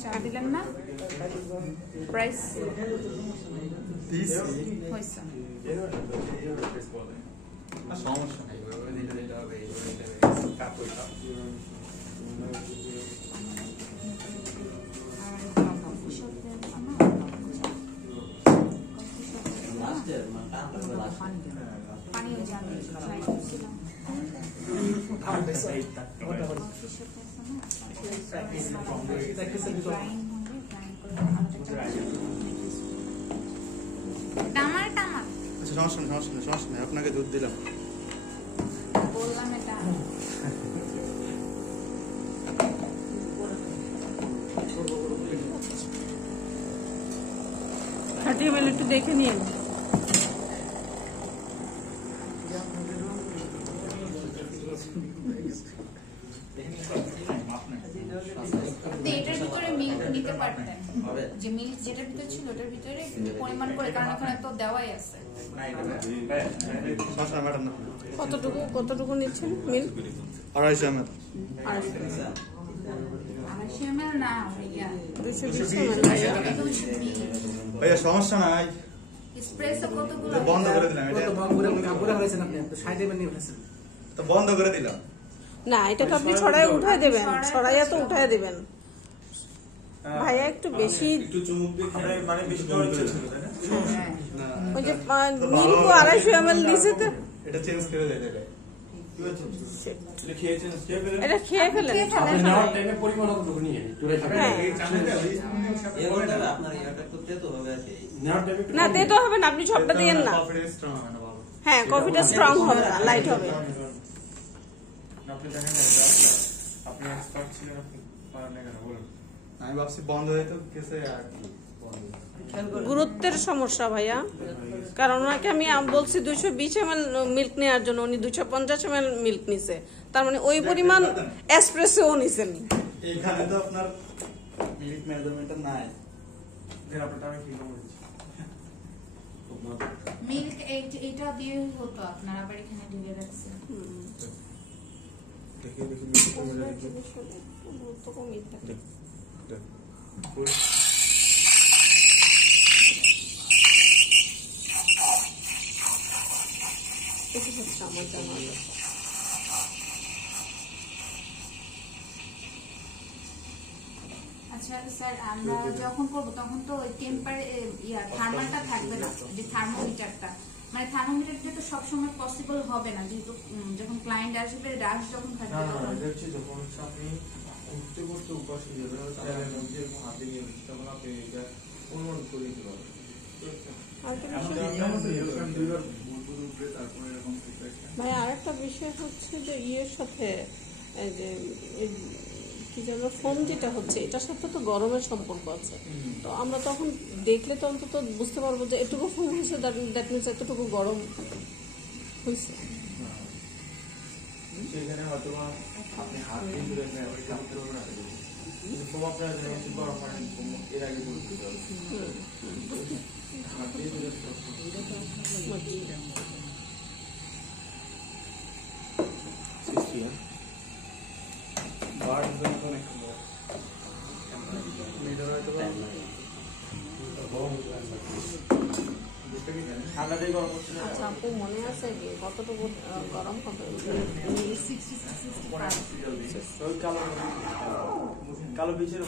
চার দিলেন না প্রাইস 30 হইছে সমস্যা নাই ওই দিতে হবে কাট করতে পানি ওই যে আমি ট্রাই করছিলাম সমস্যা নেই আপনাকে দুধ দিলাম বললাম এটা খাটিয়ে মেলে একটু দেখে নিন এটার ভিতরে মিল্ক নিতে পারতেন যে মিল্ক যেটার ভিতরে ছিল ওটার ভিতরে পরিমাণ করে কারণ এখানে তো দেওয়াই আছে কতটুকু নিচ্ছেন মিল্ক 250 ml 250 ml না ভাইয়া 220 ভাইয়া সমস্যা নাই এসপ্রেসো কতগুলো বন্ধ করে দিলাম এটা পুরো হয়েছে আপনি তো 60 ml নিয়ে ফেলেছেন তো বন্ধ করে দিলাম না এটা তো আপনি ছড়ায় উঠায় দেবেন ছড়াইয়া তো উঠায় দেবেন ভাইয়া একটু বেশি একটু চুমুক দিয়ে মানে বেশি করে ছিল তাই না ওই যে মিল্ক 250 ml দিছে তো এটা চেঞ্জ করে দেয় এটা এটা খেয়ে ফেলেন নেওয়ার টাইমে পরিমাণ কতটুকু নিয়ে চলে যাবে এই চামচটা এগুলো আপনার ইয়াটা করতে তো হবে আছে নেওয়ার টাইমে না দিতে হবে না আপনি সবটা দিয়েন না কফিটা স্ট্রং হবে না ভালো হ্যাঁ কফিটা স্ট্রং হবে না লাইট হবে আপনি জানেন না আপনি এক্সপার্ট ছিলেন আপনি পারেন না কেন বলুন আমি ভাবছি বন্ধ হয়ে তো কেসে আর গুরুত্বের সমস্যা ভাইয়া কারণ ওনাকে আমি বলছি 220 ml মিল্ক নেওয়ার জন্য উনি 250 ml মিল্ক নিছে তার মানে ওই পরিমাণ এসপ্রেসো নিছেন এইখানে তো আপনার মিল্ক মেজারমেন্টটা নাই যে আপনারটা আমি কি করব মিল্ক এইটা দিয়ে হতো আপনার আবার এখানে ঢেলে রাখছেন দেখি মিল্ক তো কমই থাকে এটা হচ্ছে আমার জানা আচ্ছা স্যার আমরা যখন করব তখন তো ওই থার্মালটা থাকবে না যে থার্মোমিটারটা মানে থার্মোমিটারটা তো সব সময় পসিবল হবে না যেহেতু যখন ক্লায়েন্ট আসবে রাশ যখন থাকবে তখন যখন আপনি উঠতে করতে উপাস হয়ে যাবে তাহলে মধ্যে হাতে নিয়ে তখন আপনি এটা অনুমান করে দিতে পারবেন ভাই আরেকটা বিষয় হচ্ছে যে ইয়ের সাথে যে কি যেন ফোম যেটা হচ্ছে এটার সাথে তো গরমের সম্পর্ক আছে তো আমরা তখন দেখলে তো অন্তত বুঝতে পারবো যে এটুকু ফোম হয়েছে দ্যাট মিনস এতটুকু গরম হয়েছে সেখানে হয়তো আপনি হাত দিয়ে ধরে ওই কাপড় কিন্তু ফোম আপনার গরম পানি এর আগে করতে হবে হাত দিয়ে ধরে আচ্ছা আপু মনে আছে কি কতটুকু গরম হবে কালো বিচের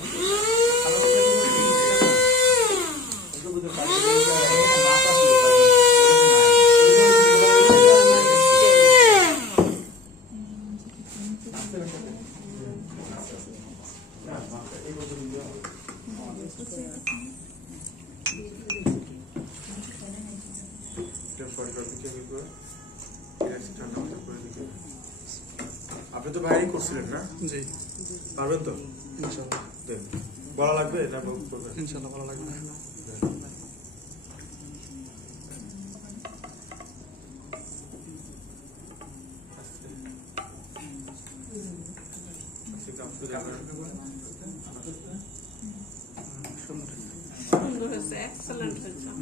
আপনি তো বাইরে করছিলেন না? জি পারবেন তো? ইনশাআল্লাহ বলা লাগবে এটা করবেন ইনশাআল্লাহ ভালো লাগবে সুন্দর হয়েছে এক্সেলেন্ট হয়েছে